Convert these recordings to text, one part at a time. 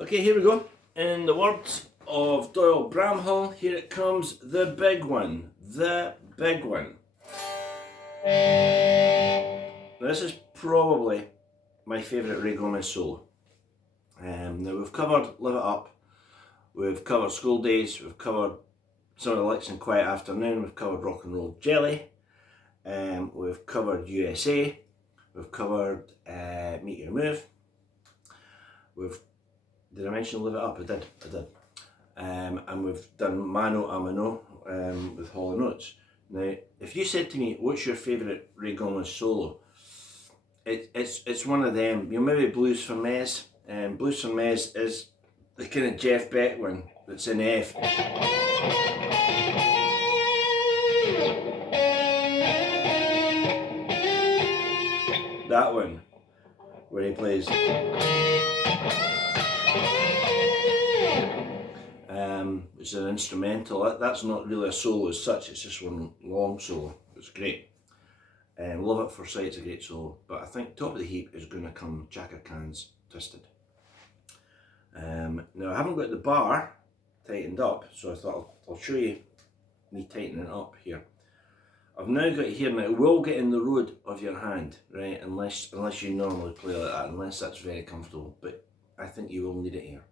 Okay, here we go. In the words of Doyle Bramhall, here it comes, the big one. The big one. Now, this is probably my favourite Ray Gomez solo. Now, we've covered Live It Up, we've covered School Days, we've covered some of the licks in Quiet Afternoon, we've covered Rock and Roll Jelly, we've covered USA, we've covered Meet Your Move, did I mention Live It Up? I did. And we've done Mano a Mano with Hall & Oates. Now, if you said to me, what's your favourite Ray Gomez solo? It's one of them. You know, maybe Blues for Mez. Blues for Mez is the kind of Jeff Beck one that's in F. That one, where he plays. It's an instrumental. That's not really a solo as such, it's just one long solo. It's great. Love It for Sight's a great solo, but I think top of the heap is going to come Chaka Khan's Twisted. Now I haven't got the bar tightened up, so I thought I'll show you me tightening it up here. I've now got it here. Now it will get in the road of your hand, right, unless you normally play like that, unless that's very comfortable, but I think you will need it here.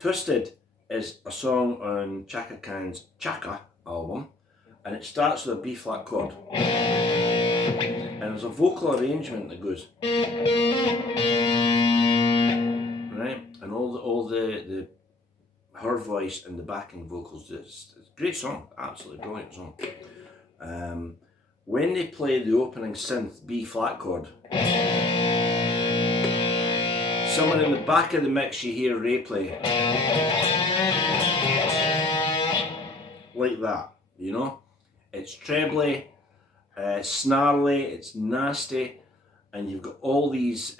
Twisted is a song on Chaka Khan's Chaka album, and it starts with a B flat chord, and there's a vocal arrangement that goes right, and all the her voice and the backing vocals. It's a great song, absolutely brilliant song. When they play the opening synth B flat chord, somewhere in the back of the mix you hear Ray play like that, you know? It's trebly, snarly, it's nasty, and you've got all these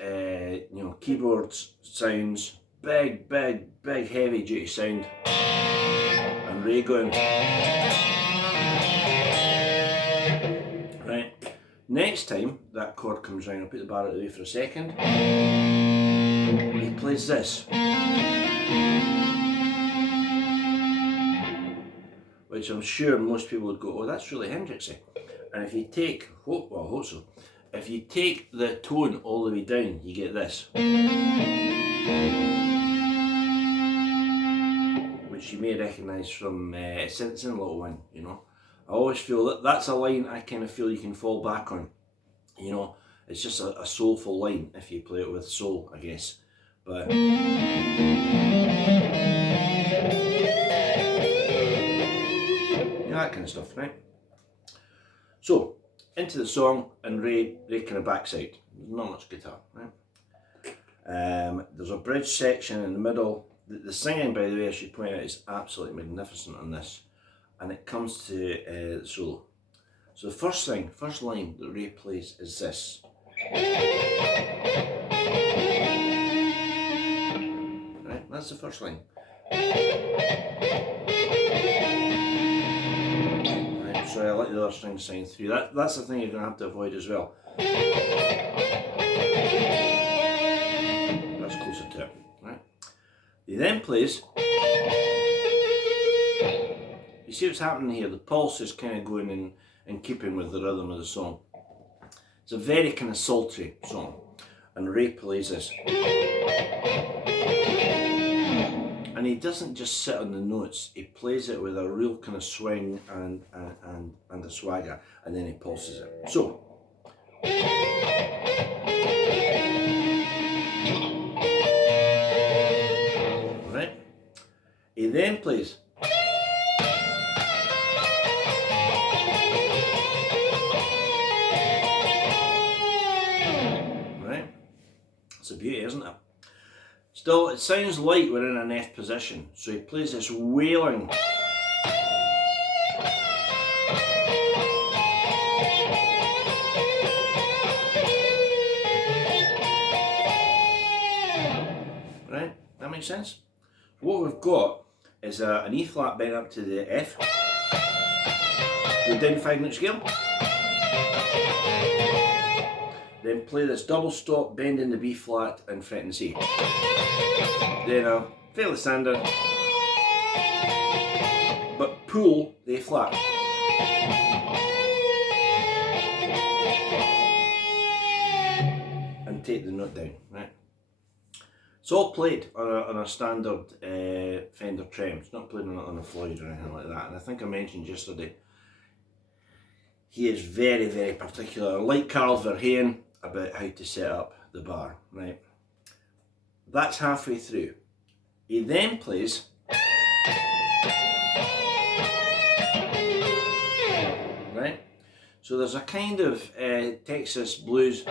keyboards sounds, big heavy duty sound, and Ray going. Right, next time that chord comes round, I'll put the bar out of the way for a second. He plays this, which I'm sure most people would go, oh, that's really Hendrixy. And if you take, I hope so, if you take the tone all the way down, you get this, which you may recognise from it's in Little Wing, you know. I always feel that's a line I kind of feel you can fall back on, you know. It's just a soulful line if you play it with soul, I guess. But that kind of stuff, right? So into the song, and Ray kind of backs out. There's not much guitar, right? There's a bridge section in the middle. The singing, by the way, I should point out, is absolutely magnificent on this, and it comes to the solo. So the first line that Ray plays is this. Right, that's the first line. Right, so I let the other strings sing through. That's the thing you're going to have to avoid as well. That's closer to it. Right. He then plays. You see what's happening here? The pulse is kind of going in keeping with the rhythm of the song. It's a very kind of sultry song, and Ray plays this. And he doesn't just sit on the notes, he plays it with a real kind of swing and a swagger, and then he pulses it. So, right? He then plays. Right? It's a beauty, isn't it? Still, it sounds like we're in an F position, so he plays this wailing. Right, that makes sense? What we've got is an E flat bent up to the F, go down 5 note scale, Then play this double stop, bending the B flat and fretting the C. Then a fairly standard, but pull the A flat. And take the note down, right? It's all played on a standard Fender trem. It's not played on a Floyd or anything like that. And I think I mentioned yesterday, he is very, very particular, like Carl Verheyen, about how to set up the bar, right? That's halfway through. He then plays right? So there's a kind of Texas blues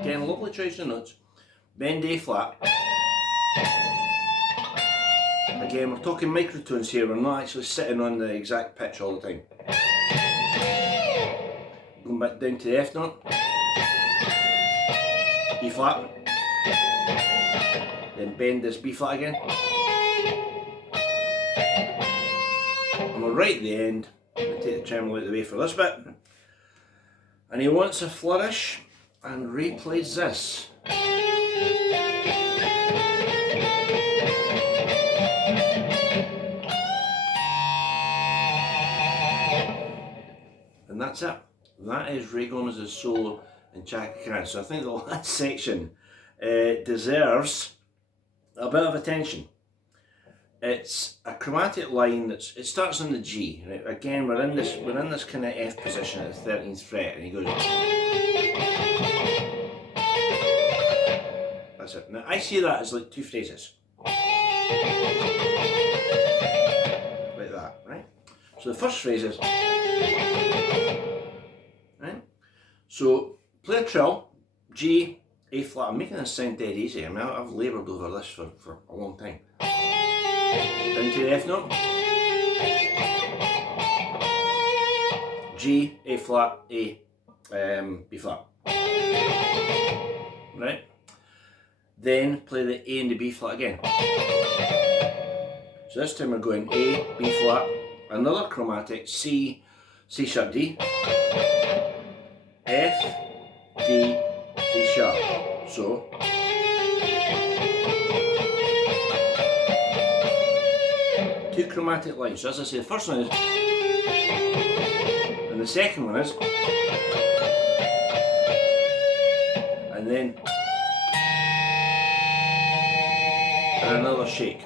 again, lovely choice of notes. Bend A flat. Again, we're talking microtones here, we're not actually sitting on the exact pitch all the time. Going back down to the F note. E flat. Then bend this B flat again. And we're right at the end. I'm going to take the tremolo out of the way for this bit. And he wants a flourish, and Ray plays this. And that's it. That is Ray Gomez's solo in Chaka. So I think the last section deserves a bit of attention. It's a chromatic line it starts on the G. Right? Again, we're in this kind of F position at the 13th fret, and he goes. That's it. Now I see that as like two phrases, like that, right? So the first phrase is. Right? So play a trill, G, A flat. I'm making this sound dead easy. I mean, I've laboured over this for a long time. Down to the F note. G, A flat, A, B flat. Right? Then play the A and the B flat again. So this time we're going A, B flat, another chromatic, C, C sharp D, F, D, C sharp. So two chromatic lines. So as I say, the first one is, and the second one is, and then and another shake.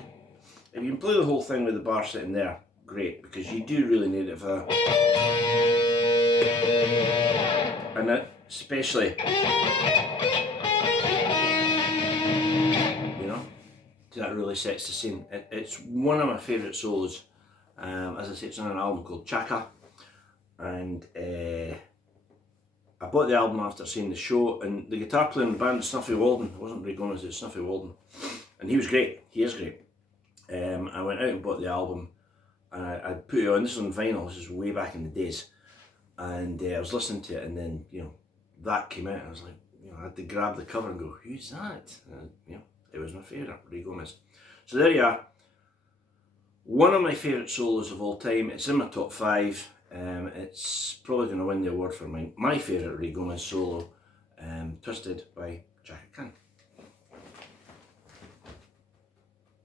If you can play the whole thing with the bar sitting there, great, because you do really need it for, and that especially, you know, that really sets the scene. It's one of my favourite solos. As I say, it's on an album called Chaka, and I bought the album after seeing the show, and the guitar player in the band, Snuffy Walden, it wasn't Ray Gomez, it's Snuffy Walden, and he was great, he is great. I went out and bought the album, and I put it on, this is on vinyl, this is way back in the days, and I was listening to it, and then, you know, that came out, and I was like, you know, I had to grab the cover and go, who's that? And, you know, it was my favourite, Ray Gomez. So there you are, one of my favourite solos of all time. It's in my top 5. It's probably going to win the award for my favourite Ray Gomez solo, Twisted by Chaka.